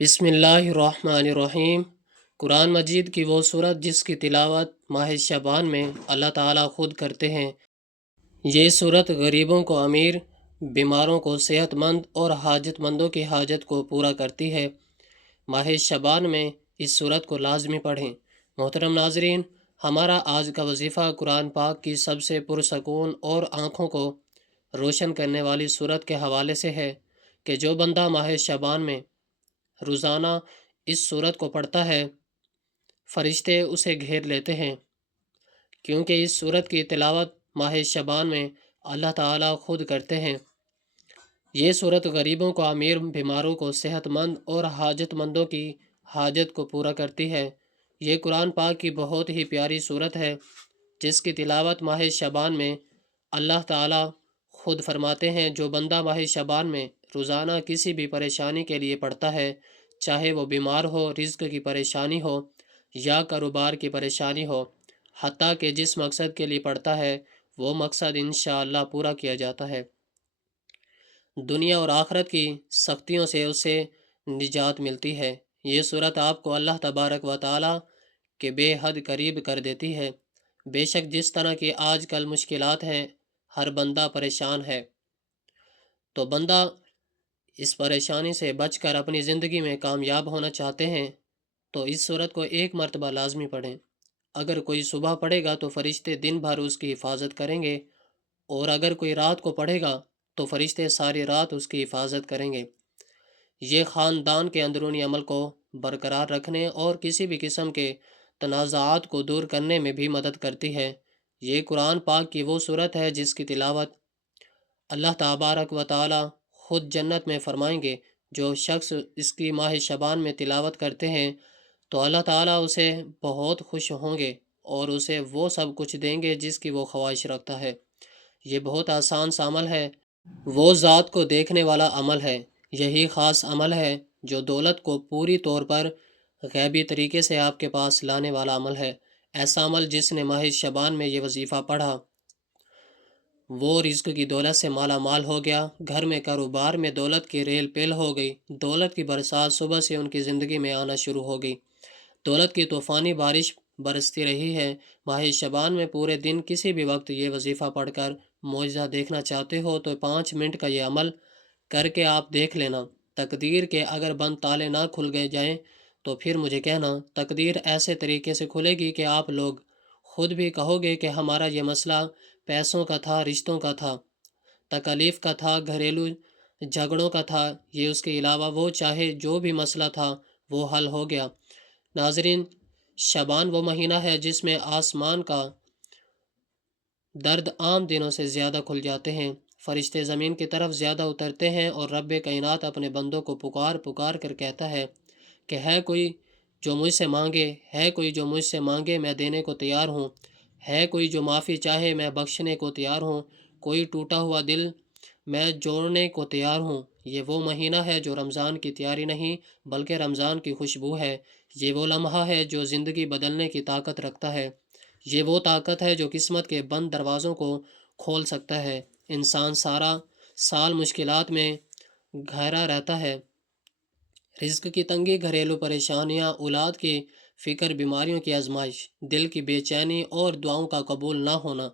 بسم اللہ الرحمن الرحیم۔ قرآن مجید کی وہ صورت جس کی تلاوت ماہ شعبان میں اللہ تعالیٰ خود کرتے ہیں۔ یہ صورت غریبوں کو امیر، بیماروں کو صحت مند اور حاجت مندوں کی حاجت کو پورا کرتی ہے۔ ماہ شعبان میں اس صورت کو لازمی پڑھیں۔ محترم ناظرین، ہمارا آج کا وظیفہ قرآن پاک کی سب سے پرسکون اور آنکھوں کو روشن کرنے والی صورت کے حوالے سے ہے کہ جو بندہ ماہ شعبان میں روزانہ اس صورت کو پڑھتا ہے، فرشتے اسے گھیر لیتے ہیں، کیونکہ اس صورت کی تلاوت ماہ شعبان میں اللہ تعالیٰ خود کرتے ہیں۔ یہ صورت غریبوں کو امیر، بیماروں کو صحت مند اور حاجت مندوں کی حاجت کو پورا کرتی ہے۔ یہ قرآن پاک کی بہت ہی پیاری صورت ہے جس کی تلاوت ماہ شعبان میں اللہ تعالیٰ خود فرماتے ہیں۔ جو بندہ ماہ شعبان میں روزانہ کسی بھی پریشانی کے لیے پڑھتا ہے، چاہے وہ بیمار ہو، رزق کی پریشانی ہو یا کاروبار کی پریشانی ہو، حتیٰ کہ جس مقصد کے لیے پڑھتا ہے وہ مقصد انشاءاللہ پورا کیا جاتا ہے۔ دنیا اور آخرت کی سختیوں سے اسے نجات ملتی ہے۔ یہ صورت آپ کو اللہ تبارک و تعالیٰ کے بے حد قریب کر دیتی ہے۔ بے شک جس طرح کی آج کل مشکلات ہیں، ہر بندہ پریشان ہے، تو بندہ اس پریشانی سے بچ کر اپنی زندگی میں کامیاب ہونا چاہتے ہیں تو اس صورت کو ایک مرتبہ لازمی پڑھیں۔ اگر کوئی صبح پڑھے گا تو فرشتے دن بھر اس کی حفاظت کریں گے، اور اگر کوئی رات کو پڑھے گا تو فرشتے ساری رات اس کی حفاظت کریں گے۔ یہ خاندان کے اندرونی عمل کو برقرار رکھنے اور کسی بھی قسم کے تنازعات کو دور کرنے میں بھی مدد کرتی ہے۔ یہ قرآن پاک کی وہ صورت ہے جس کی تلاوت اللہ تبارک و تعالی خود جنت میں فرمائیں گے۔ جو شخص اس کی ماہ شعبان میں تلاوت کرتے ہیں تو اللہ تعالیٰ اسے بہت خوش ہوں گے اور اسے وہ سب کچھ دیں گے جس کی وہ خواہش رکھتا ہے۔ یہ بہت آسان سا عمل ہے، وہ ذات کو دیکھنے والا عمل ہے۔ یہی خاص عمل ہے جو دولت کو پوری طور پر غیبی طریقے سے آپ کے پاس لانے والا عمل ہے۔ ایسا عمل جس نے ماہ شعبان میں یہ وظیفہ پڑھا، وہ رزق کی دولت سے مالا مال ہو گیا، گھر میں کاروبار میں دولت کی ریل پیل ہو گئی، دولت کی برسات صبح سے ان کی زندگی میں آنا شروع ہو گئی، دولت کی طوفانی بارش برستی رہی ہے۔ ماہ شعبان میں پورے دن کسی بھی وقت یہ وظیفہ پڑھ کر معجزہ دیکھنا چاہتے ہو تو 5 منٹ کا یہ عمل کر کے آپ دیکھ لینا۔ تقدیر کے اگر بند تالے نہ کھل گئے جائیں تو پھر مجھے کہنا، تقدیر ایسے طریقے سے کھلے گی کہ آپ لوگ خود بھی کہو گے کہ ہمارا یہ مسئلہ پیسوں کا تھا، رشتوں کا تھا، تکالیف کا تھا، گھریلو جھگڑوں کا تھا، یہ اس کے علاوہ وہ چاہے جو بھی مسئلہ تھا وہ حل ہو گیا۔ ناظرین، شعبان وہ مہینہ ہے جس میں آسمان کا درد عام دنوں سے زیادہ کھل جاتے ہیں، فرشتے زمین کی طرف زیادہ اترتے ہیں اور رب کائنات اپنے بندوں کو پکار پکار کر کہتا ہے کہ ہے کوئی جو مجھ سے مانگے، ہے کوئی جو مجھ سے مانگے میں دینے کو تیار ہوں، ہے کوئی جو معافی چاہے میں بخشنے کو تیار ہوں، کوئی ٹوٹا ہوا دل میں جوڑنے کو تیار ہوں۔ یہ وہ مہینہ ہے جو رمضان کی تیاری نہیں بلکہ رمضان کی خوشبو ہے۔ یہ وہ لمحہ ہے جو زندگی بدلنے کی طاقت رکھتا ہے۔ یہ وہ طاقت ہے جو قسمت کے بند دروازوں کو کھول سکتا ہے۔ انسان سارا سال مشکلات میں گھرا رہتا ہے، رزق کی تنگی، گھریلو پریشانیاں، اولاد کی فکر، بیماریوں کی آزمائش، دل کی بے چینی اور دعاؤں کا قبول نہ ہونا،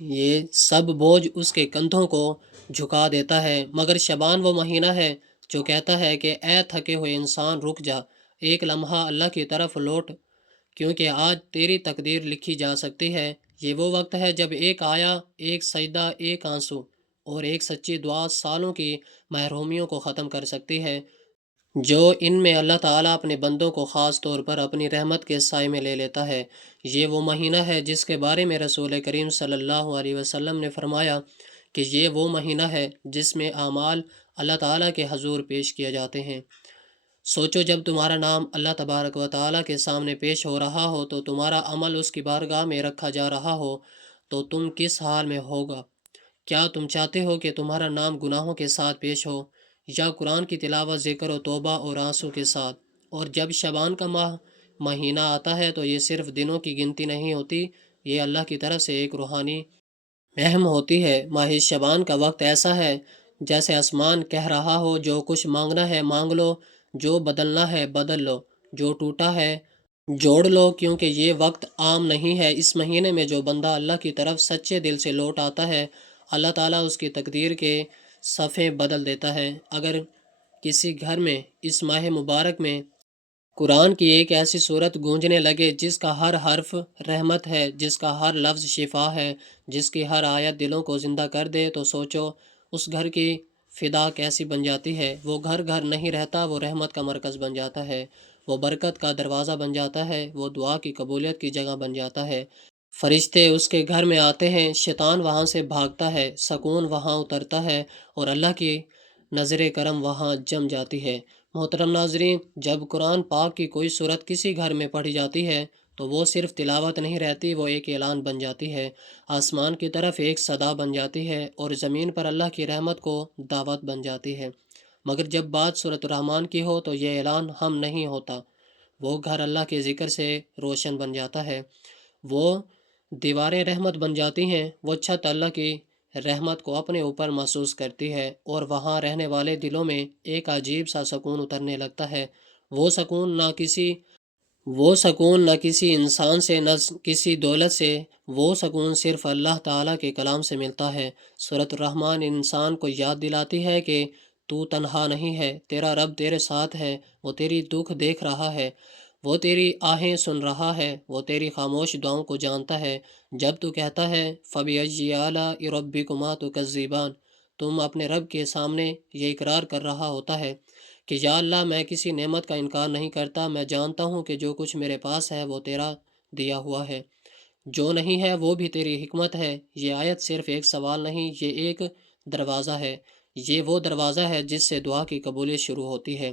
یہ سب بوجھ اس کے کندھوں کو جھکا دیتا ہے۔ مگر شعبان وہ مہینہ ہے جو کہتا ہے کہ اے تھکے ہوئے انسان، رک جا، ایک لمحہ اللہ کی طرف لوٹ، کیونکہ آج تیری تقدیر لکھی جا سکتی ہے۔ یہ وہ وقت ہے جب ایک آیا، ایک سجدہ، ایک آنسو اور ایک سچی دعا سالوں کی محرومیوں کو ختم کر سکتی ہے۔ جو ان میں اللہ تعالیٰ اپنے بندوں کو خاص طور پر اپنی رحمت کے سائے میں لے لیتا ہے۔ یہ وہ مہینہ ہے جس کے بارے میں رسول کریم صلی اللہ علیہ وسلم نے فرمایا کہ یہ وہ مہینہ ہے جس میں اعمال اللہ تعالیٰ کے حضور پیش کیے جاتے ہیں۔ سوچو، جب تمہارا نام اللہ تبارک و تعالیٰ کے سامنے پیش ہو رہا ہو تو تمہارا عمل اس کی بارگاہ میں رکھا جا رہا ہو تو تم کس حال میں ہوگا؟ کیا تم چاہتے ہو کہ تمہارا نام گناہوں کے ساتھ پیش ہو یا قرآن کی تلاوت، ذکر و توبہ اور آنسو کے ساتھ؟ اور جب شعبان کا مہینہ آتا ہے تو یہ صرف دنوں کی گنتی نہیں ہوتی، یہ اللہ کی طرف سے ایک روحانی مہم ہوتی ہے۔ ماہ شعبان کا وقت ایسا ہے جیسے آسمان کہہ رہا ہو جو کچھ مانگنا ہے مانگ لو، جو بدلنا ہے بدل لو، جو ٹوٹا ہے جوڑ لو، کیونکہ یہ وقت عام نہیں ہے۔ اس مہینے میں جو بندہ اللہ کی طرف سچے دل سے لوٹ آتا ہے، اللہ تعالیٰ اس کی تقدیر کے صفحے بدل دیتا ہے۔ اگر کسی گھر میں اس ماہ مبارک میں قرآن کی ایک ایسی صورت گونجنے لگے جس کا ہر حرف رحمت ہے، جس کا ہر لفظ شفا ہے، جس کی ہر آیت دلوں کو زندہ کر دے، تو سوچو اس گھر کی فضا کیسی بن جاتی ہے۔ وہ گھر گھر نہیں رہتا، وہ رحمت کا مرکز بن جاتا ہے، وہ برکت کا دروازہ بن جاتا ہے، وہ دعا کی قبولیت کی جگہ بن جاتا ہے۔ فرشتے اس کے گھر میں آتے ہیں، شیطان وہاں سے بھاگتا ہے، سکون وہاں اترتا ہے، اور اللہ کی نظر کرم وہاں جم جاتی ہے۔ محترم ناظرین، جب قرآن پاک کی کوئی صورت کسی گھر میں پڑھی جاتی ہے تو وہ صرف تلاوت نہیں رہتی، وہ ایک اعلان بن جاتی ہے، آسمان کی طرف ایک صدا بن جاتی ہے، اور زمین پر اللہ کی رحمت کو دعوت بن جاتی ہے۔ مگر جب بات سورۃ الرحمن کی ہو تو یہ اعلان ہم نہیں ہوتا، وہ گھر اللہ کے ذکر سے روشن بن جاتا ہے، وہ دیواریں رحمت بن جاتی ہیں، وہ چھت اللہ کی رحمت کو اپنے اوپر محسوس کرتی ہے، اور وہاں رہنے والے دلوں میں ایک عجیب سا سکون اترنے لگتا ہے۔ وہ سکون نہ کسی انسان سے، نہ کسی دولت سے، وہ سکون صرف اللہ تعالیٰ کے کلام سے ملتا ہے۔ سورۃ الرحمن انسان کو یاد دلاتی ہے کہ تو تنہا نہیں ہے، تیرا رب تیرے ساتھ ہے، وہ تیری دکھ دیکھ رہا ہے، وہ تیری آہیں سن رہا ہے، وہ تیری خاموش دعاؤں کو جانتا ہے۔ جب تو کہتا ہے فَبِأَيِّ آلَاءِ رَبِّكُمَا تُكَذِّبَانِ، تم اپنے رب کے سامنے یہ اقرار کر رہا ہوتا ہے کہ یا اللہ، میں کسی نعمت کا انکار نہیں کرتا، میں جانتا ہوں کہ جو کچھ میرے پاس ہے وہ تیرا دیا ہوا ہے، جو نہیں ہے وہ بھی تیری حکمت ہے۔ یہ آیت صرف ایک سوال نہیں، یہ ایک دروازہ ہے، یہ وہ دروازہ ہے جس سے دعا کی قبولیت شروع ہوتی ہے،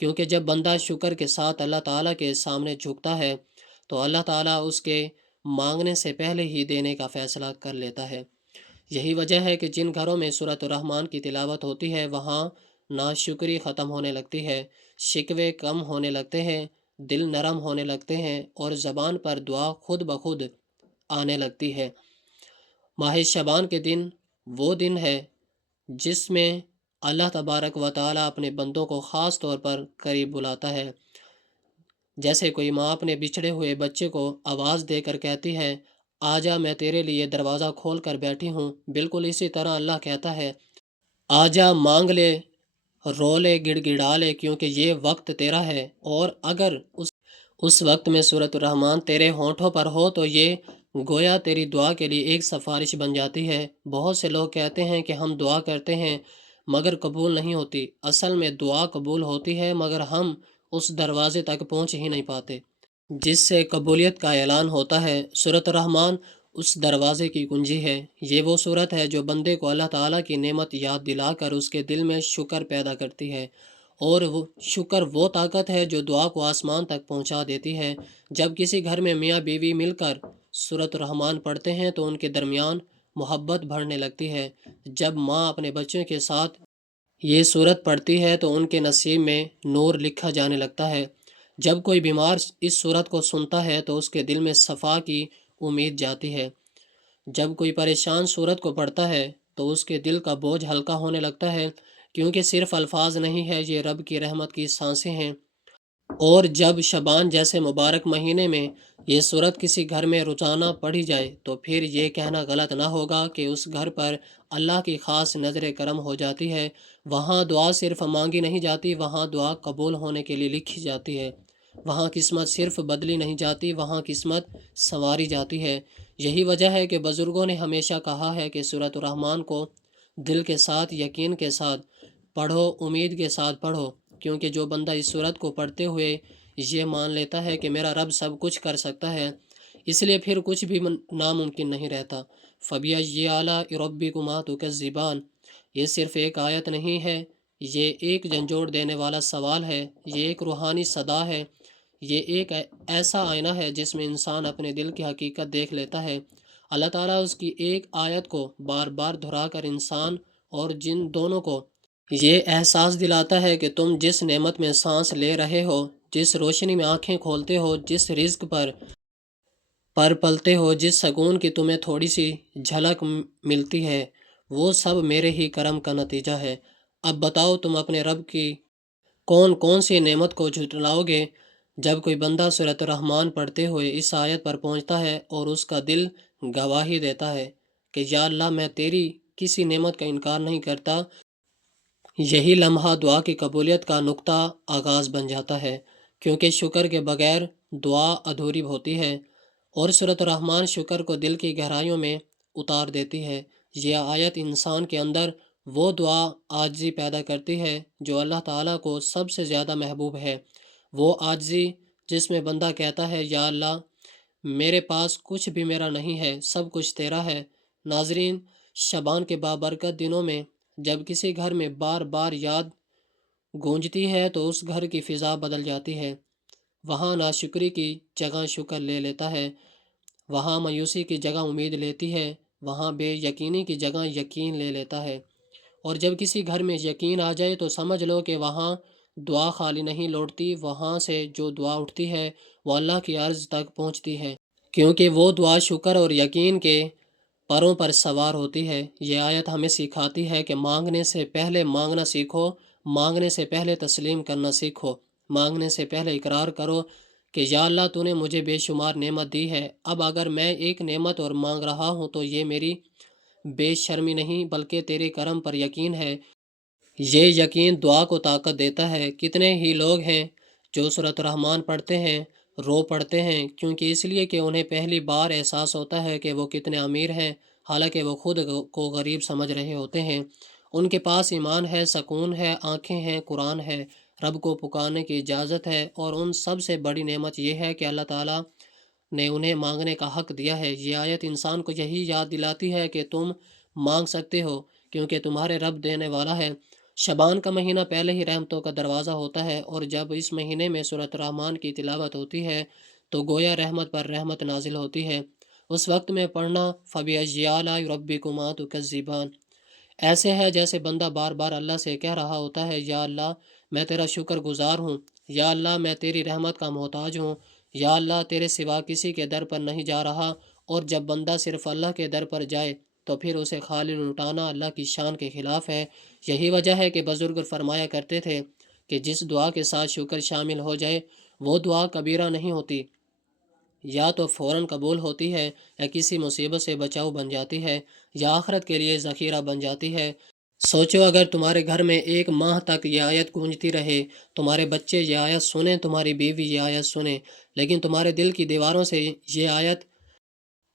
کیونکہ جب بندہ شکر کے ساتھ اللہ تعالیٰ کے سامنے جھکتا ہے تو اللہ تعالیٰ اس کے مانگنے سے پہلے ہی دینے کا فیصلہ کر لیتا ہے۔ یہی وجہ ہے کہ جن گھروں میں سورۃ الرحمن کی تلاوت ہوتی ہے وہاں ناشکری ختم ہونے لگتی ہے، شکوے کم ہونے لگتے ہیں، دل نرم ہونے لگتے ہیں، اور زبان پر دعا خود بخود آنے لگتی ہے۔ ماہ شعبان کے دن وہ دن ہے جس میں اللہ تبارک و تعالیٰ اپنے بندوں کو خاص طور پر قریب بلاتا ہے، جیسے کوئی ماں اپنے بچھڑے ہوئے بچے کو آواز دے کر کہتی ہے آجا، میں تیرے لیے دروازہ کھول کر بیٹھی ہوں، بالکل اسی طرح اللہ کہتا ہے آجا، مانگ لے، رو لے، گڑ گڑا لے، کیونکہ یہ وقت تیرا ہے۔ اور اگر اس وقت میں سورۃ الرحمن تیرے ہونٹوں پر ہو تو یہ گویا تیری دعا کے لیے ایک سفارش بن جاتی ہے۔ بہت سے لوگ کہتے ہیں کہ ہم دعا کرتے ہیں مگر قبول نہیں ہوتی۔ اصل میں دعا قبول ہوتی ہے مگر ہم اس دروازے تک پہنچ ہی نہیں پاتے جس سے قبولیت کا اعلان ہوتا ہے۔ سورۃ الرحمن اس دروازے کی کنجی ہے۔ یہ وہ صورت ہے جو بندے کو اللہ تعالیٰ کی نعمت یاد دلا کر اس کے دل میں شکر پیدا کرتی ہے، اور وہ شکر وہ طاقت ہے جو دعا کو آسمان تک پہنچا دیتی ہے۔ جب کسی گھر میں میاں بیوی مل کر سورۃ الرحمن پڑھتے ہیں تو ان کے درمیان محبت بڑھنے لگتی ہے۔ جب ماں اپنے بچوں کے ساتھ یہ صورت پڑھتی ہے تو ان کے نصیب میں نور لکھا جانے لگتا ہے۔ جب کوئی بیمار اس صورت کو سنتا ہے تو اس کے دل میں صفا کی امید جاتی ہے۔ جب کوئی پریشان صورت کو پڑھتا ہے تو اس کے دل کا بوجھ ہلکا ہونے لگتا ہے، کیونکہ صرف الفاظ نہیں ہے، یہ رب کی رحمت کی سانسیں ہیں۔ اور جب شعبان جیسے مبارک مہینے میں یہ صورت کسی گھر میں روزانہ پڑھی جائے تو پھر یہ کہنا غلط نہ ہوگا کہ اس گھر پر اللہ کی خاص نظر کرم ہو جاتی ہے۔ وہاں دعا صرف مانگی نہیں جاتی، وہاں دعا قبول ہونے کے لیے لکھی جاتی ہے۔ وہاں قسمت صرف بدلی نہیں جاتی، وہاں قسمت سنواری جاتی ہے۔ یہی وجہ ہے کہ بزرگوں نے ہمیشہ کہا ہے کہ سورۃ الرحمن کو دل کے ساتھ، یقین کے ساتھ پڑھو، امید کے ساتھ پڑھو، کیونکہ جو بندہ اس صورت کو پڑھتے ہوئے یہ مان لیتا ہے کہ میرا رب سب کچھ کر سکتا ہے، اس لیے پھر کچھ بھی ناممکن نہیں رہتا۔ فَبِأَيِّ آلَاءِ رَبِّكُمَا تُكَذِّبَانِ، یہ صرف ایک آیت نہیں ہے، یہ ایک جھنجھوڑ دینے والا سوال ہے، یہ ایک روحانی صدا ہے، یہ ایک ایسا آئینہ ہے جس میں انسان اپنے دل کی حقیقت دیکھ لیتا ہے۔ اللہ تعالیٰ اس کی ایک آیت کو بار بار دہرا کر انسان اور جن دونوں کو یہ احساس دلاتا ہے کہ تم جس نعمت میں سانس لے رہے ہو، جس روشنی میں آنکھیں کھولتے ہو، جس رزق پر پلتے ہو، جس سکون کی تمہیں تھوڑی سی جھلک ملتی ہے، وہ سب میرے ہی کرم کا نتیجہ ہے۔ اب بتاؤ تم اپنے رب کی کون کون سی نعمت کو جھٹلاؤ گے؟ جب کوئی بندہ سورۃ الرحمن پڑھتے ہوئے اس آیت پر پہنچتا ہے اور اس کا دل گواہی دیتا ہے کہ یا اللہ میں تیری کسی نعمت کا انکار نہیں کرتا، یہی لمحہ دعا کی قبولیت کا نقطہ آغاز بن جاتا ہے، کیونکہ شکر کے بغیر دعا ادھوری ہوتی ہے، اور سورۃ الرحمن شکر کو دل کی گہرائیوں میں اتار دیتی ہے۔ یہ آیت انسان کے اندر وہ دعا عاجزی پیدا کرتی ہے جو اللہ تعالیٰ کو سب سے زیادہ محبوب ہے، وہ عاجزی جس میں بندہ کہتا ہے یا اللہ میرے پاس کچھ بھی میرا نہیں ہے، سب کچھ تیرا ہے۔ ناظرین، شعبان کے بابرکت دنوں میں جب کسی گھر میں بار بار یاد گونجتی ہے تو اس گھر کی فضا بدل جاتی ہے، وہاں ناشکری کی جگہ شکر لے لیتا ہے، وہاں مایوسی کی جگہ امید لیتی ہے، وہاں بے یقینی کی جگہ یقین لے لیتا ہے، اور جب کسی گھر میں یقین آ جائے تو سمجھ لو کہ وہاں دعا خالی نہیں لوٹتی، وہاں سے جو دعا اٹھتی ہے وہ اللہ کی عرض تک پہنچتی ہے، کیونکہ وہ دعا شکر اور یقین کے پروں پر سوار ہوتی ہے۔ یہ آیت ہمیں سکھاتی ہے کہ مانگنے سے پہلے مانگنا سیکھو، مانگنے سے پہلے تسلیم کرنا سیکھو، مانگنے سے پہلے اقرار کرو کہ یا اللہ تو نے مجھے بے شمار نعمت دی ہے، اب اگر میں ایک نعمت اور مانگ رہا ہوں تو یہ میری بے شرمی نہیں بلکہ تیرے کرم پر یقین ہے۔ یہ یقین دعا کو طاقت دیتا ہے۔ کتنے ہی لوگ ہیں جو سورۃ الرحمن پڑھتے ہیں، رو پڑھتے ہیں، کیونکہ اس لیے کہ انہیں پہلی بار احساس ہوتا ہے کہ وہ کتنے امیر ہیں، حالانکہ وہ خود کو غریب سمجھ رہے ہوتے ہیں۔ ان کے پاس ایمان ہے، سکون ہے، آنکھیں ہیں، قرآن ہے، رب کو پکارنے کی اجازت ہے، اور ان سب سے بڑی نعمت یہ ہے کہ اللہ تعالیٰ نے انہیں مانگنے کا حق دیا ہے۔ یہ آیت انسان کو یہی یاد دلاتی ہے کہ تم مانگ سکتے ہو کیونکہ تمہارے رب دینے والا ہے۔ شعبان کا مہینہ پہلے ہی رحمتوں کا دروازہ ہوتا ہے، اور جب اس مہینے میں سورۃ الرحمن کی تلاوت ہوتی ہے تو گویا رحمت پر رحمت نازل ہوتی ہے۔ اس وقت میں پڑھنا فَبِأَيِّ آلَاءِ رَبِّكُمَا تُكَذِّبَانِ ایسے ہے جیسے بندہ بار بار اللہ سے کہہ رہا ہوتا ہے یا اللہ میں تیرا شکر گزار ہوں، یا اللہ میں تیری رحمت کا محتاج ہوں، یا اللہ تیرے سوا کسی کے در پر نہیں جا رہا۔ اور جب بندہ صرف اللہ کے در پر جائے تو پھر اسے خالی لٹانا اللہ کی شان کے خلاف ہے۔ یہی وجہ ہے کہ بزرگ فرمایا کرتے تھے کہ جس دعا کے ساتھ شکر شامل ہو جائے وہ دعا کبیرہ نہیں ہوتی، یا تو فوراً قبول ہوتی ہے، یا کسی مصیبت سے بچاؤ بن جاتی ہے، یا آخرت کے لیے ذخیرہ بن جاتی ہے۔ سوچو اگر تمہارے گھر میں ایک ماہ تک یہ آیت گونجتی رہے، تمہارے بچے یہ آیت سنیں، تمہاری بیوی یہ آیت سنیں، لیکن تمہارے دل کی دیواروں سے یہ آیت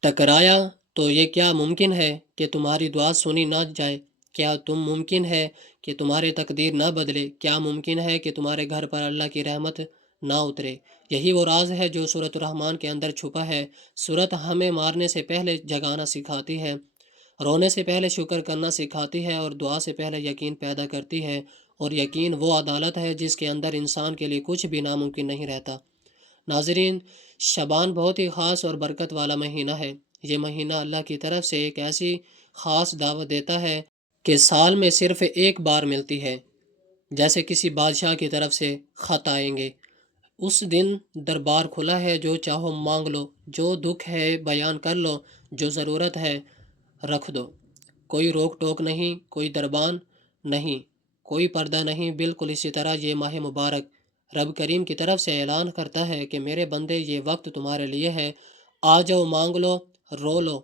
ٹکرایا تو یہ کیا ممکن ہے کہ تمہاری دعا سنی نہ جائے؟ کیا ممکن ہے کہ تمہاری تقدیر نہ بدلے؟ کیا ممکن ہے کہ تمہارے گھر پر اللہ کی رحمت نہ اترے؟ یہی وہ راز ہے جو سورۃ الرحمن کے اندر چھپا ہے۔ سورت ہمیں مارنے سے پہلے جگانا سکھاتی ہے، رونے سے پہلے شکر کرنا سکھاتی ہے، اور دعا سے پہلے یقین پیدا کرتی ہے، اور یقین وہ عدالت ہے جس کے اندر انسان کے لیے کچھ بھی ناممکن نہیں رہتا۔ ناظرین، شعبان بہت ہی خاص اور برکت والا مہینہ ہے۔ یہ مہینہ اللہ کی طرف سے ایک ایسی خاص دعوت دیتا ہے کہ سال میں صرف ایک بار ملتی ہے، جیسے کسی بادشاہ کی طرف سے خط آئیں گے۔ اس دن دربار کھلا ہے، جو چاہو مانگ لو، جو دکھ ہے بیان کر لو، جو ضرورت ہے رکھ دو۔ کوئی روک ٹوک نہیں، کوئی دربان نہیں، کوئی پردہ نہیں۔ بالکل اسی طرح یہ ماہ مبارک رب کریم کی طرف سے اعلان کرتا ہے کہ میرے بندے یہ وقت تمہارے لیے ہے، آ جاؤ، مانگ لو، رو لو،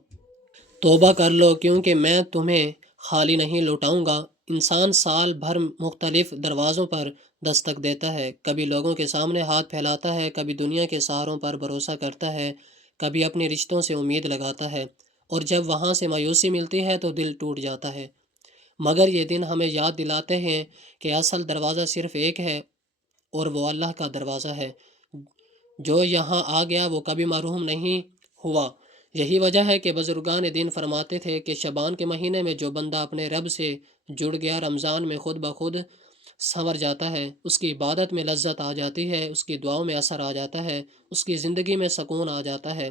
توبہ کر لو، کیونکہ میں تمہیں خالی نہیں لوٹاؤں گا۔ انسان سال بھر مختلف دروازوں پر دستک دیتا ہے، کبھی لوگوں کے سامنے ہاتھ پھیلاتا ہے، کبھی دنیا کے سہاروں پر بھروسہ کرتا ہے، کبھی اپنے رشتوں سے امید لگاتا ہے، اور جب وہاں سے مایوسی ملتی ہے تو دل ٹوٹ جاتا ہے۔ مگر یہ دن ہمیں یاد دلاتے ہیں کہ اصل دروازہ صرف ایک ہے، اور وہ اللہ کا دروازہ ہے۔ جو یہاں آ گیا وہ کبھی محروم نہیں ہوا۔ یہی وجہ ہے کہ بزرگان دین فرماتے تھے کہ شعبان کے مہینے میں جو بندہ اپنے رب سے جڑ گیا، رمضان میں خود بخود سنور جاتا ہے، اس کی عبادت میں لذت آ جاتی ہے، اس کی دعاؤں میں اثر آ جاتا ہے، اس کی زندگی میں سکون آ جاتا ہے،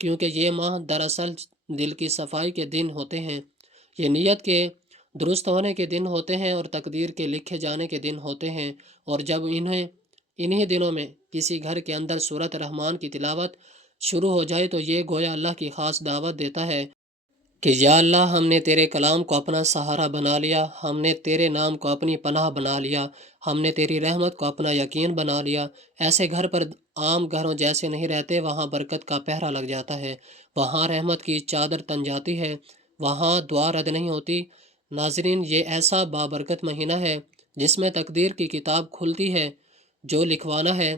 کیونکہ یہ ماہ دراصل دل کی صفائی کے دن ہوتے ہیں، یہ نیت کے درست ہونے کے دن ہوتے ہیں، اور تقدیر کے لکھے جانے کے دن ہوتے ہیں۔ اور جب انہی دنوں میں کسی گھر کے اندر سورۃ الرحمن کی تلاوت شروع ہو جائے تو یہ گویا اللہ کی خاص دعوت دیتا ہے کہ یا اللہ ہم نے تیرے کلام کو اپنا سہارا بنا لیا، ہم نے تیرے نام کو اپنی پناہ بنا لیا، ہم نے تیری رحمت کو اپنا یقین بنا لیا۔ ایسے گھر پر عام گھروں جیسے نہیں رہتے، وہاں برکت کا پہرا لگ جاتا ہے، وہاں رحمت کی چادر تن جاتی ہے، وہاں دعا رد نہیں ہوتی۔ ناظرین، یہ ایسا بابرکت مہینہ ہے جس میں تقدیر کی کتاب کھلتی ہے۔ جو لکھوانا ہے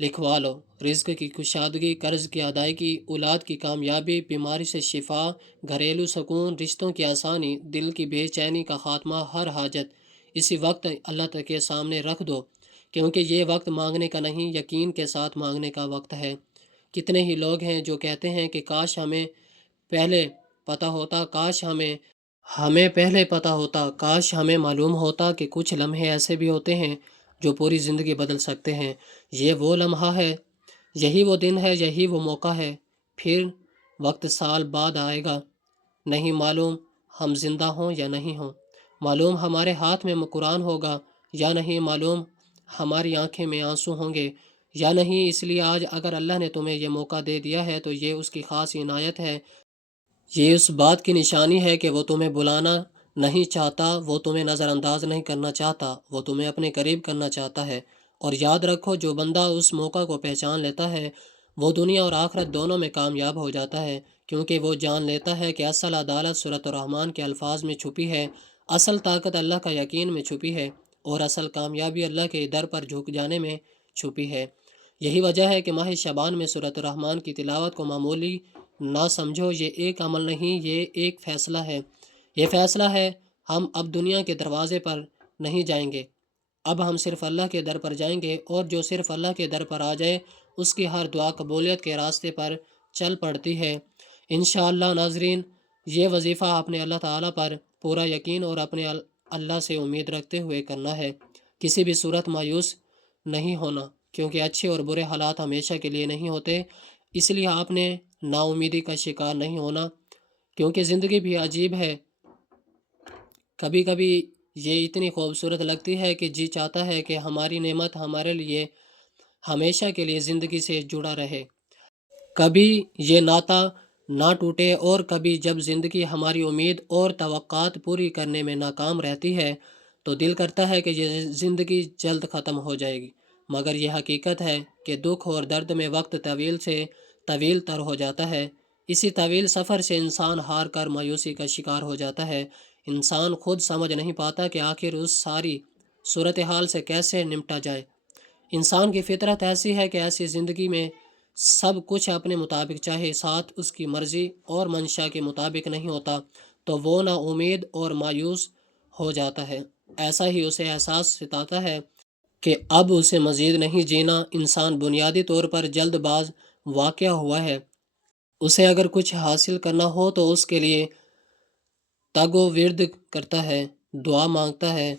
لکھوا لو، رزق کی کشادگی، قرض کی ادائیگی، اولاد کی کامیابی، بیماری سے شفا، گھریلو سکون، رشتوں کی آسانی، دل کی بے چینی کا خاتمہ، ہر حاجت اسی وقت اللہ تعالی کے سامنے رکھ دو، کیونکہ یہ وقت مانگنے کا نہیں، یقین کے ساتھ مانگنے کا وقت ہے۔ کتنے ہی لوگ ہیں جو کہتے ہیں کہ کاش ہمیں پہلے پتہ ہوتا، ہمیں پہلے پتہ ہوتا، کاش ہمیں معلوم ہوتا کہ کچھ لمحے ایسے بھی ہوتے ہیں جو پوری زندگی بدل سکتے ہیں۔ یہ وہ لمحہ ہے، یہی وہ دن ہے، یہی وہ موقع ہے۔ پھر وقت سال بعد آئے گا، نہیں معلوم ہم زندہ ہوں یا نہیں ہوں، معلوم ہمارے ہاتھ میں قرآن ہوگا یا نہیں، معلوم ہماری آنکھیں میں آنسو ہوں گے یا نہیں۔ اس لیے آج اگر اللہ نے تمہیں یہ موقع دے دیا ہے تو یہ اس کی خاص عنایت ہے، یہ اس بات کی نشانی ہے کہ وہ تمہیں بلانا نہیں چاہتا، وہ تمہیں نظر انداز نہیں کرنا چاہتا، وہ تمہیں اپنے قریب کرنا چاہتا ہے۔ اور یاد رکھو، جو بندہ اس موقع کو پہچان لیتا ہے وہ دنیا اور آخرت دونوں میں کامیاب ہو جاتا ہے، کیونکہ وہ جان لیتا ہے کہ اصل عدالت سورۃ الرحمن کے الفاظ میں چھپی ہے، اصل طاقت اللہ کا یقین میں چھپی ہے، اور اصل کامیابی اللہ کے در پر جھک جانے میں چھپی ہے۔ یہی وجہ ہے کہ ماہ شعبان میں سورۃ الرحمن کی تلاوت کو معمولی نہ سمجھو، یہ ایک عمل نہیں، یہ ایک فیصلہ ہے۔ یہ فیصلہ ہے، ہم اب دنیا کے دروازے پر نہیں جائیں گے، اب ہم صرف اللہ کے در پر جائیں گے، اور جو صرف اللہ کے در پر آ جائے اس کی ہر دعا قبولیت کے راستے پر چل پڑتی ہے۔ انشاءاللہ ناظرین، یہ وظیفہ اپنے اللہ تعالیٰ پر پورا یقین اور اپنے اللہ سے امید رکھتے ہوئے کرنا ہے۔ کسی بھی صورت مایوس نہیں ہونا، کیونکہ اچھے اور برے حالات ہمیشہ کے لیے نہیں ہوتے، اس لیے آپ نے نا امیدی کا شکار نہیں ہونا، کیونکہ زندگی بھی عجیب ہے۔ کبھی کبھی یہ اتنی خوبصورت لگتی ہے کہ جی چاہتا ہے کہ ہماری نعمت ہمارے لیے ہمیشہ کے لیے زندگی سے جڑا رہے، کبھی یہ ناطہ نہ ٹوٹے، اور کبھی جب زندگی ہماری امید اور توقعات پوری کرنے میں ناکام رہتی ہے تو دل کرتا ہے کہ یہ زندگی جلد ختم ہو جائے گی، مگر یہ حقیقت ہے کہ دکھ اور درد میں وقت طویل سے طویل تر ہو جاتا ہے۔ اسی طویل سفر سے انسان ہار کر مایوسی کا شکار ہو جاتا ہے۔ انسان خود سمجھ نہیں پاتا کہ آخر اس ساری صورتحال سے کیسے نمٹا جائے۔ انسان کی فطرت ایسی ہے کہ ایسی زندگی میں سب کچھ اپنے مطابق چاہے، ساتھ اس کی مرضی اور منشا کے مطابق نہیں ہوتا تو وہ نا امید اور مایوس ہو جاتا ہے۔ ایسا ہی اسے احساس ستاتا ہے کہ اب اسے مزید نہیں جینا۔ انسان بنیادی طور پر جلد باز واقع ہوا ہے، اسے اگر کچھ حاصل کرنا ہو تو اس کے لیے تگ و ورد کرتا ہے، دعا مانگتا ہے،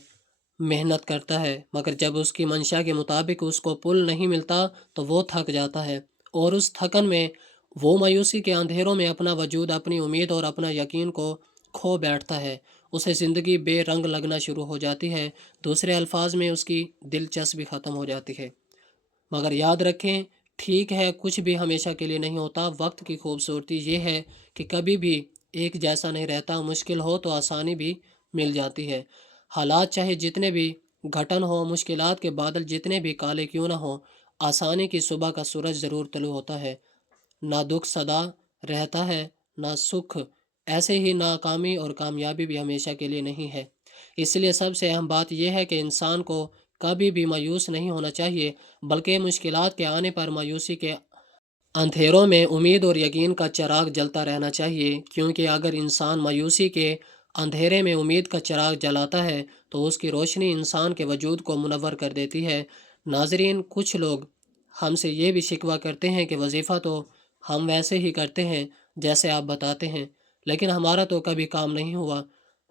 محنت کرتا ہے، مگر جب اس کی منشا کے مطابق اس کو پل نہیں ملتا تو وہ تھک جاتا ہے، اور اس تھکن میں وہ مایوسی کے اندھیروں میں اپنا وجود، اپنی امید اور اپنا یقین کو کھو بیٹھتا ہے۔ اسے زندگی بے رنگ لگنا شروع ہو جاتی ہے، دوسرے الفاظ میں اس کی دلچسپی ختم ہو جاتی ہے۔ مگر یاد رکھیں، ٹھیک ہے کچھ بھی ہمیشہ کے لیے نہیں ہوتا۔ وقت کی خوبصورتی یہ ہے کہ کبھی بھی ایک جیسا نہیں رہتا، مشکل ہو تو آسانی بھی مل جاتی ہے۔ حالات چاہے جتنے بھی گھٹن ہو، مشکلات کے بادل جتنے بھی کالے کیوں نہ ہوں، آسانی کی صبح کا سورج ضرور طلوع ہوتا ہے۔ نہ دکھ سدا رہتا ہے، نہ سکھ، ایسے ہی ناکامی اور کامیابی بھی ہمیشہ کے لیے نہیں ہے۔ اس لیے سب سے اہم بات یہ ہے کہ انسان کو کبھی بھی مایوس نہیں ہونا چاہیے، بلکہ مشکلات کے آنے پر مایوسی کے اندھیروں میں امید اور یقین کا چراغ جلتا رہنا چاہیے، کیونکہ اگر انسان مایوسی کے اندھیرے میں امید کا چراغ جلاتا ہے تو اس کی روشنی انسان کے وجود کو منور کر دیتی ہے۔ ناظرین، کچھ لوگ ہم سے یہ بھی شکوہ کرتے ہیں کہ وظیفہ تو ہم ویسے ہی کرتے ہیں جیسے آپ بتاتے ہیں، لیکن ہمارا تو کبھی کام نہیں ہوا،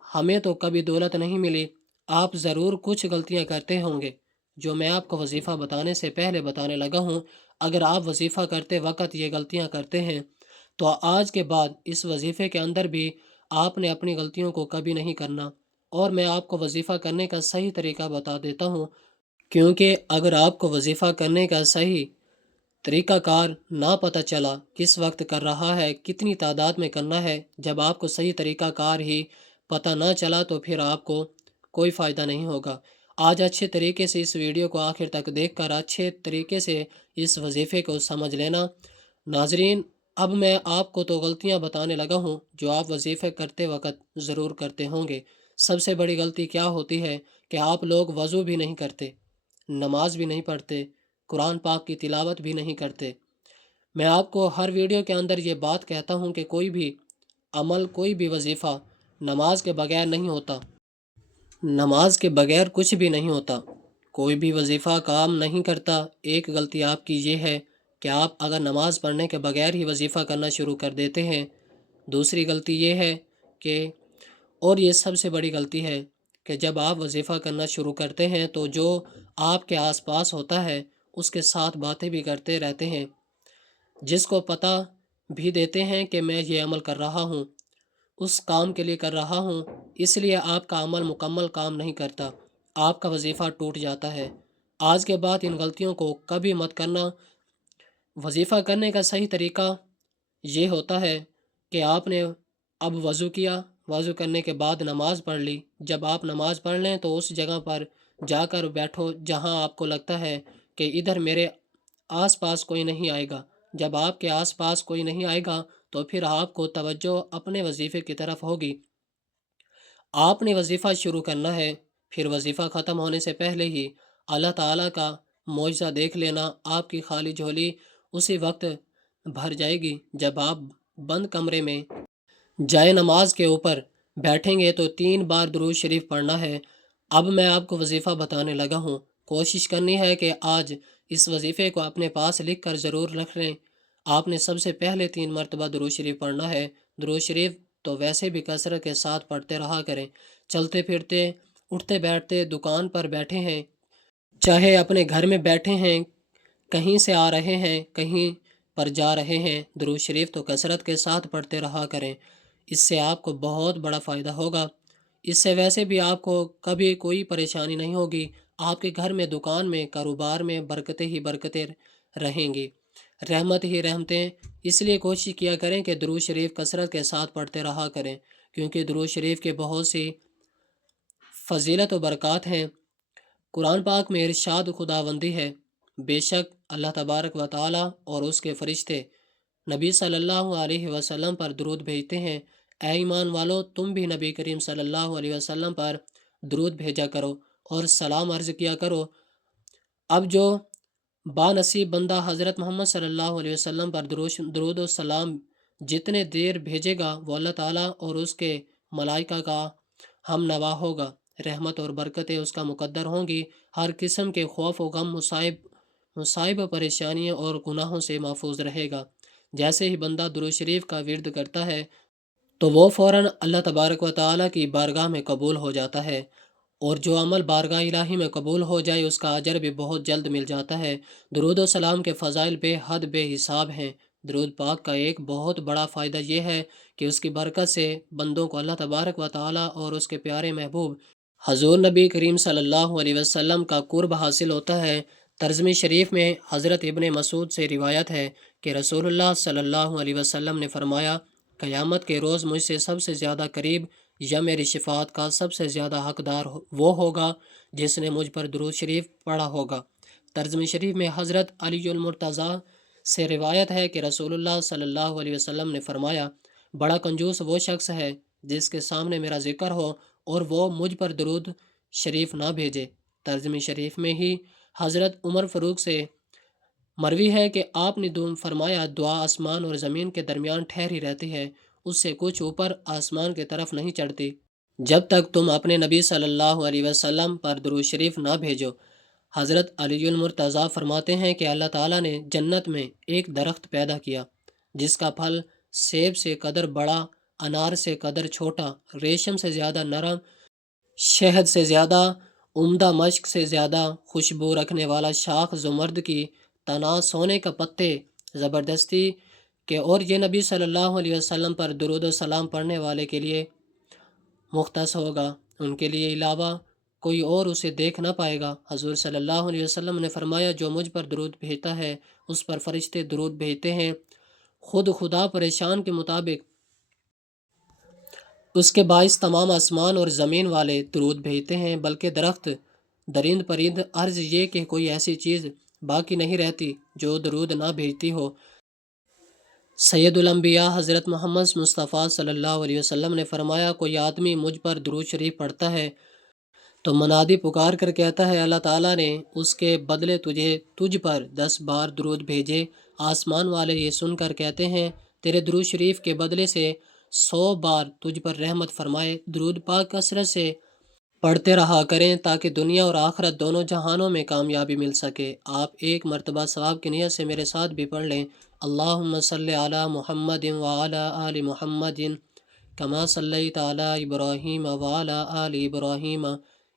ہمیں تو کبھی دولت نہیں ملی۔ آپ ضرور کچھ غلطیاں کرتے ہوں گے جو میں آپ کو وظیفہ بتانے سے پہلے بتانے لگا ہوں۔ اگر آپ وظیفہ کرتے وقت یہ غلطیاں کرتے ہیں تو آج کے بعد اس وظیفے کے اندر بھی آپ نے اپنی غلطیوں کو کبھی نہیں کرنا، اور میں آپ کو وظیفہ کرنے کا صحیح طریقہ بتا دیتا ہوں، کیونکہ اگر آپ کو وظیفہ کرنے کا صحیح طریقہ کار نہ پتہ چلا کس وقت کر رہا ہے، کتنی تعداد میں کرنا ہے، جب آپ کو صحیح طریقہ کار ہی پتہ نہ چلا تو پھر آپ کو کوئی فائدہ نہیں ہوگا۔ آج اچھے طریقے سے اس ویڈیو کو آخر تک دیکھ کر اچھے طریقے سے اس وظیفے کو سمجھ لینا۔ ناظرین، اب میں آپ کو تو غلطیاں بتانے لگا ہوں جو آپ وظیفے کرتے وقت ضرور کرتے ہوں گے۔ سب سے بڑی غلطی کیا ہوتی ہے کہ آپ لوگ وضو بھی نہیں کرتے، نماز بھی نہیں پڑھتے، قرآن پاک کی تلاوت بھی نہیں کرتے۔ میں آپ کو ہر ویڈیو کے اندر یہ بات کہتا ہوں کہ کوئی بھی عمل، کوئی بھی وظیفہ نماز کے بغیر نہیں ہوتا، نماز کے بغیر کچھ بھی نہیں ہوتا، کوئی بھی وظیفہ کام نہیں کرتا۔ ایک غلطی آپ کی یہ ہے کہ آپ اگر نماز پڑھنے کے بغیر ہی وظیفہ کرنا شروع کر دیتے ہیں۔ دوسری غلطی یہ ہے کہ، اور یہ سب سے بڑی غلطی ہے کہ جب آپ وظیفہ کرنا شروع کرتے ہیں تو جو آپ کے آس پاس ہوتا ہے اس کے ساتھ باتیں بھی کرتے رہتے ہیں، جس کو پتہ بھی دیتے ہیں کہ میں یہ عمل کر رہا ہوں، اس کام کے لیے کر رہا ہوں، اس لیے آپ کا عمل مکمل کام نہیں کرتا، آپ کا وظیفہ ٹوٹ جاتا ہے۔ آج کے بعد ان غلطیوں کو کبھی مت کرنا۔ وظیفہ کرنے کا صحیح طریقہ یہ ہوتا ہے کہ آپ نے اب وضو کیا، وضو کرنے کے بعد نماز پڑھ لی۔ جب آپ نماز پڑھ لیں تو اس جگہ پر جا کر بیٹھو جہاں آپ کو لگتا ہے کہ ادھر میرے آس پاس کوئی نہیں آئے گا۔ جب آپ کے آس پاس کوئی نہیں آئے گا تو پھر آپ کو توجہ اپنے وظیفے کی طرف ہوگی۔ آپ نے وظیفہ شروع کرنا ہے، پھر وظیفہ ختم ہونے سے پہلے ہی اللہ تعالیٰ کا معجزہ دیکھ لینا۔ آپ کی خالی جھولی اسی وقت بھر جائے گی جب آپ بند کمرے میں جائے نماز کے اوپر بیٹھیں گے تو 3 بار درود شریف پڑھنا ہے۔ اب میں آپ کو وظیفہ بتانے لگا ہوں، کوشش کرنی ہے کہ آج اس وظیفے کو اپنے پاس لکھ کر ضرور رکھ لیں۔ آپ نے سب سے پہلے 3 مرتبہ درود شریف پڑھنا ہے۔ درود شریف تو ویسے بھی کثرت کے ساتھ پڑھتے رہا کریں، چلتے پھرتے، اٹھتے بیٹھتے، دکان پر بیٹھے ہیں، چاہے اپنے گھر میں بیٹھے ہیں، کہیں سے آ رہے ہیں، کہیں پر جا رہے ہیں، درود شریف تو کثرت کے ساتھ پڑھتے رہا کریں۔ اس سے آپ کو بہت بڑا فائدہ ہوگا۔ اس سے ویسے بھی آپ کو کبھی کوئی پریشانی نہیں ہوگی۔ آپ کے گھر میں، دکان میں، کاروبار میں برکتیں ہی برکتیں رہیں گی، رحمت ہی رحمتیں۔ اس لیے کوشش کیا کریں کہ درود شریف کثرت کے ساتھ پڑھتے رہا کریں، کیونکہ درود شریف کے بہت سی فضیلت و برکات ہیں۔ قرآن پاک میں ارشاد خداوندی ہے، بے شک اللہ تبارک و تعالی اور اس کے فرشتے نبی صلی اللہ علیہ وسلم پر درود بھیجتے ہیں۔ اے ایمان والو، تم بھی نبی کریم صلی اللہ علیہ وسلم پر درود بھیجا کرو اور سلام عرض کیا کرو۔ اب جو بانصیب بندہ حضرت محمد صلی اللہ علیہ وسلم پر درود و سلام جتنے دیر بھیجے گا وہ اللہ تعالیٰ اور اس کے ملائکہ کا ہم نوا ہوگا، رحمت اور برکتیں اس کا مقدر ہوں گی، ہر قسم کے خوف و غم، مصائب پریشانیوں اور گناہوں سے محفوظ رہے گا۔ جیسے ہی بندہ درود شریف کا ورد کرتا ہے تو وہ فوراً اللہ تبارک و تعالیٰ کی بارگاہ میں قبول ہو جاتا ہے، اور جو عمل بارگاہ الہی میں قبول ہو جائے اس کا اجر بھی بہت جلد مل جاتا ہے۔ درود و سلام کے فضائل بے حد بے حساب ہیں۔ درود پاک کا ایک بہت بڑا فائدہ یہ ہے کہ اس کی برکت سے بندوں کو اللہ تبارک و تعالیٰ اور اس کے پیارے محبوب حضور نبی کریم صلی اللہ علیہ وسلم کا قرب حاصل ہوتا ہے۔ ترجمہ شریف میں حضرت ابن مسعود سے روایت ہے کہ رسول اللہ صلی اللہ علیہ وسلم نے فرمایا، قیامت کے روز مجھ سے سب سے زیادہ قریب یا میری شفاعت کا سب سے زیادہ حقدار وہ ہوگا جس نے مجھ پر درود شریف پڑھا ہوگا۔ ترجمہ شریف میں حضرت علی المرتضیٰ سے روایت ہے کہ رسول اللہ صلی اللہ علیہ وسلم نے فرمایا، بڑا کنجوس وہ شخص ہے جس کے سامنے میرا ذکر ہو اور وہ مجھ پر درود شریف نہ بھیجے۔ ترجمہ شریف میں ہی حضرت عمر فاروق سے مروی ہے کہ آپ نے فرمایا، دعا آسمان اور زمین کے درمیان ٹھہری رہتی ہے، اس سے کچھ اوپر آسمان کی طرف نہیں چڑھتی جب تک تم اپنے نبی صلی اللہ علیہ وسلم پر درود شریف نہ بھیجو۔ حضرت علی المرتضیٰ فرماتے ہیں کہ اللہ تعالیٰ نے جنت میں ایک درخت پیدا کیا جس کا پھل سیب سے قدر بڑا، انار سے قدر چھوٹا، ریشم سے زیادہ نرم، شہد سے زیادہ عمدہ، مشک سے زیادہ خوشبو رکھنے والا، شاخ زمرد کی، تنا سونے کا، پتے زبردستی کے، اور یہ نبی صلی اللہ علیہ وسلم پر درود و سلام پڑھنے والے کے لیے مختص ہوگا، ان کے لیے علاوہ کوئی اور اسے دیکھ نہ پائے گا۔ حضور صلی اللہ علیہ وسلم نے فرمایا جو مجھ پر درود بھیجتا ہے اس پر فرشتے درود بھیجتے ہیں، خود خدا پریشان کے مطابق اس کے باعث تمام آسمان اور زمین والے درود بھیجتے ہیں، بلکہ درخت، درند پرند، عرض یہ کہ کوئی ایسی چیز باقی نہیں رہتی جو درود نہ بھیجتی ہو۔ سید الانبیاء حضرت محمد مصطفیٰ صلی اللہ علیہ وسلم نے فرمایا کوئی آدمی مجھ پر درود شریف پڑھتا ہے تو منادی پکار کر کہتا ہے اللہ تعالیٰ نے اس کے بدلے تجھ پر 10 بار درود بھیجے۔ آسمان والے یہ سن کر کہتے ہیں تیرے درود شریف کے بدلے سے 100 بار تجھ پر رحمت فرمائے۔ درود پاک کثرت سے پڑھتے رہا کریں تاکہ دنیا اور آخرت دونوں جہانوں میں کامیابی مل سکے۔ آپ ایک مرتبہ ثواب کی نیت سے میرے ساتھ بھی پڑھ لیں۔ اللہم صلی علی محمد وعلی آل محمد کما صلیت علی ابراہیم وعلی آل ابراہیم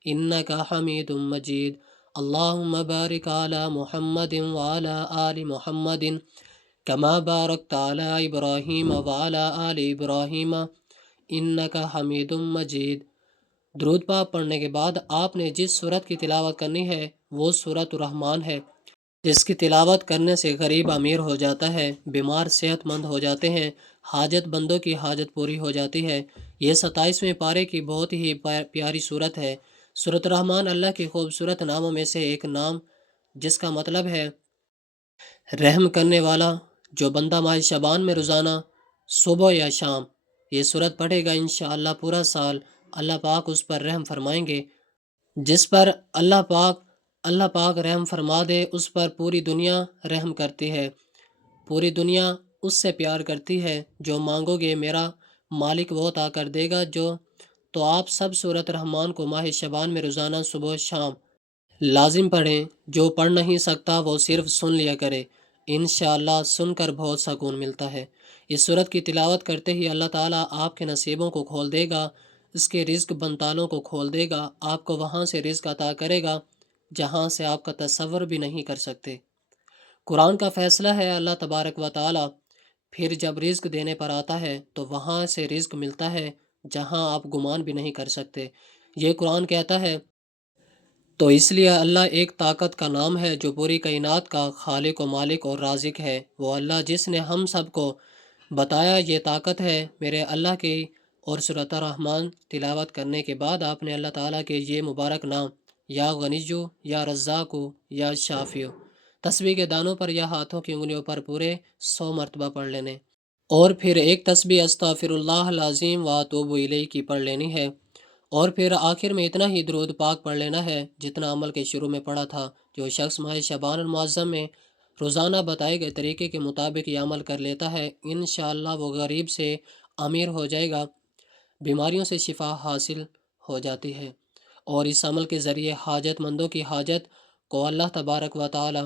انک حمید مجید۔ اللہم بارک علی محمد وعلی آل محمد کما بارکت علی ابراہیم وعلی آل ابراہیم انک حمید مجید۔ درود پاک پڑھنے کے بعد آپ نے جس سورت کی تلاوت کرنی ہے وہ سورت الرحمن ہے، جس کی تلاوت کرنے سے غریب امیر ہو جاتا ہے، بیمار صحت مند ہو جاتے ہیں، حاجت بندوں کی حاجت پوری ہو جاتی ہے۔ یہ 27ویں پارے کی بہت ہی پیاری سورت ہے۔ سورت الرحمن اللہ کے خوبصورت ناموں میں سے ایک نام جس کا مطلب ہے رحم کرنے والا، جو بندہ ماہ شعبان میں روزانہ صبح یا شام یہ سورت پڑھے گا انشاءاللہ پورا سال اللہ پاک اس پر رحم فرمائیں گے۔ جس پر اللہ پاک رحم فرما دے اس پر پوری دنیا رحم کرتی ہے، پوری دنیا اس سے پیار کرتی ہے۔ جو مانگو گے میرا مالک وہ عطا کر دے گا۔ تو آپ سب سورت الرحمن کو ماہ شعبان میں روزانہ صبح شام لازم پڑھیں۔ جو پڑھ نہیں سکتا وہ صرف سن لیا کرے، انشاءاللہ سن کر بہت سکون ملتا ہے۔ اس سورت کی تلاوت کرتے ہی اللہ تعالیٰ آپ کے نصیبوں کو کھول دے گا، اس کے رزق بنتالوں کو کھول دے گا، آپ کو وہاں سے رزق عطا کرے گا جہاں سے آپ کا تصور بھی نہیں کر سکتے۔ قرآن کا فیصلہ ہے اللہ تبارک و تعالیٰ پھر جب رزق دینے پر آتا ہے تو وہاں سے رزق ملتا ہے جہاں آپ گمان بھی نہیں کر سکتے۔ یہ قرآن کہتا ہے تو اس لیے اللہ ایک طاقت کا نام ہے جو پوری کائنات کا خالق و مالک اور رازق ہے۔ وہ اللہ جس نے ہم سب کو بتایا یہ طاقت ہے میرے اللہ کی۔ اور سورۃ الرحمن تلاوت کرنے کے بعد آپ نے اللہ تعالیٰ کے یہ مبارک نام یا غنیجو یا رزاقو یا شافیو تسبیح کے دانوں پر یا ہاتھوں کی انگلیوں پر پورے 100 مرتبہ پڑھ لینے، اور پھر ایک تسبیح استغفر اللہ العظیم و اتوب الیہ کی پڑھ لینی ہے، اور پھر آخر میں اتنا ہی درود پاک پڑھ لینا ہے جتنا عمل کے شروع میں پڑھا تھا۔ جو شخص ماہ شعبان المعظم میں روزانہ بتائے گئے طریقے کے مطابق یہ عمل کر لیتا ہے انشاءاللہ وہ غریب سے امیر ہو جائے گا، بیماریوں سے شفا حاصل ہو جاتی ہے، اور اس عمل کے ذریعے حاجت مندوں کی حاجت کو اللہ تبارک و تعالی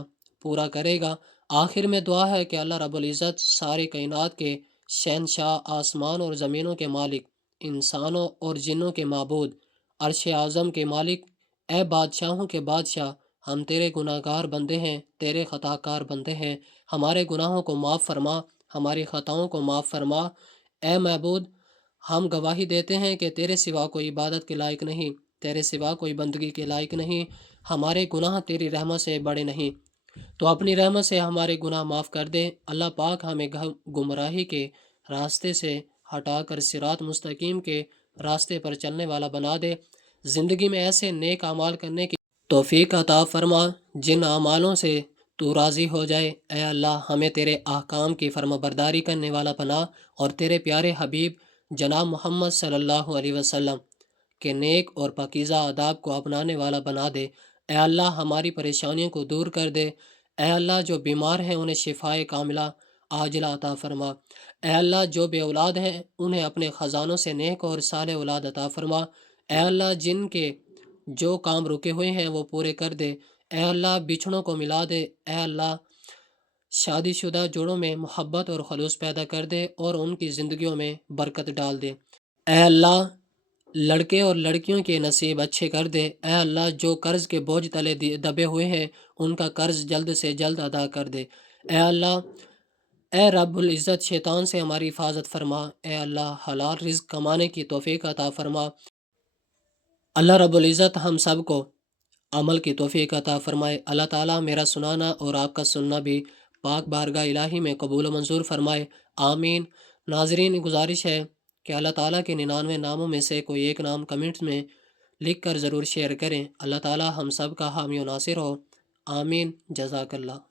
پورا کرے گا۔ آخر میں دعا ہے کہ اللہ رب العزت سارے کائنات کے شہنشاہ، آسمان اور زمینوں کے مالک، انسانوں اور جنوں کے معبود، عرش اعظم کے مالک، اے بادشاہوں کے بادشاہ، ہم تیرے گناہ گار بندے ہیں، تیرے خطا کار بندے ہیں، ہمارے گناہوں کو معاف فرما، ہماری خطاؤں کو معاف فرما۔ اے معبود، ہم گواہی دیتے ہیں کہ تیرے سوا کوئی عبادت کے لائق نہیں، تیرے سوا کوئی بندگی کے لائق نہیں، ہمارے گناہ تیری رحمت سے بڑے نہیں، تو اپنی رحمت سے ہمارے گناہ معاف کر دے۔ اللہ پاک ہمیں گمراہی کے راستے سے ہٹا کر صراط مستقیم کے راستے پر چلنے والا بنا دے۔ زندگی میں ایسے نیک اعمال کرنے کی توفیق عطا فرما جن اعمالوں سے تو راضی ہو جائے۔ اے اللہ ہمیں تیرے احکام کی فرما برداری کرنے والا بنا، اور تیرے پیارے حبیب جناب محمد صلی اللہ علیہ وسلم کے نیک اور پاکیزہ آداب کو اپنانے والا بنا دے۔ اے اللہ ہماری پریشانیوں کو دور کر دے۔ اے اللہ جو بیمار ہیں انہیں شفائے کاملہ عاجلہ عطا فرما۔ اے اللہ جو بے اولاد ہیں انہیں اپنے خزانوں سے نیک اور صالح اولاد عطا فرما۔ اے اللہ جن کے جو کام رکے ہوئے ہیں وہ پورے کر دے۔ اے اللہ بچھڑوں کو ملا دے۔ اے اللہ شادی شدہ جوڑوں میں محبت اور خلوص پیدا کر دے اور ان کی زندگیوں میں برکت ڈال دے۔ اے اللہ لڑکے اور لڑکیوں کے نصیب اچھے کر دے۔ اے اللہ جو قرض کے بوجھ تلے دبے ہوئے ہیں ان کا قرض جلد سے جلد ادا کر دے۔ اے اللہ اے رب العزت شیطان سے ہماری حفاظت فرما۔ اے اللہ حلال رزق کمانے کی توفیق عطا فرما۔ اللہ رب العزت ہم سب کو عمل کی توفیق عطا فرمائے۔ اللہ تعالیٰ میرا سنانا اور آپ کا سننا بھی پاک بارگاہ الہی میں قبول و منظور فرمائے، آمین۔ ناظرین، گزارش ہے کہ اللہ تعالیٰ کے 99 ناموں میں سے کوئی ایک نام کمنٹس میں لکھ کر ضرور شیئر کریں۔ اللہ تعالیٰ ہم سب کا حامی و ناصر ہو، آمین۔ جزاک اللہ۔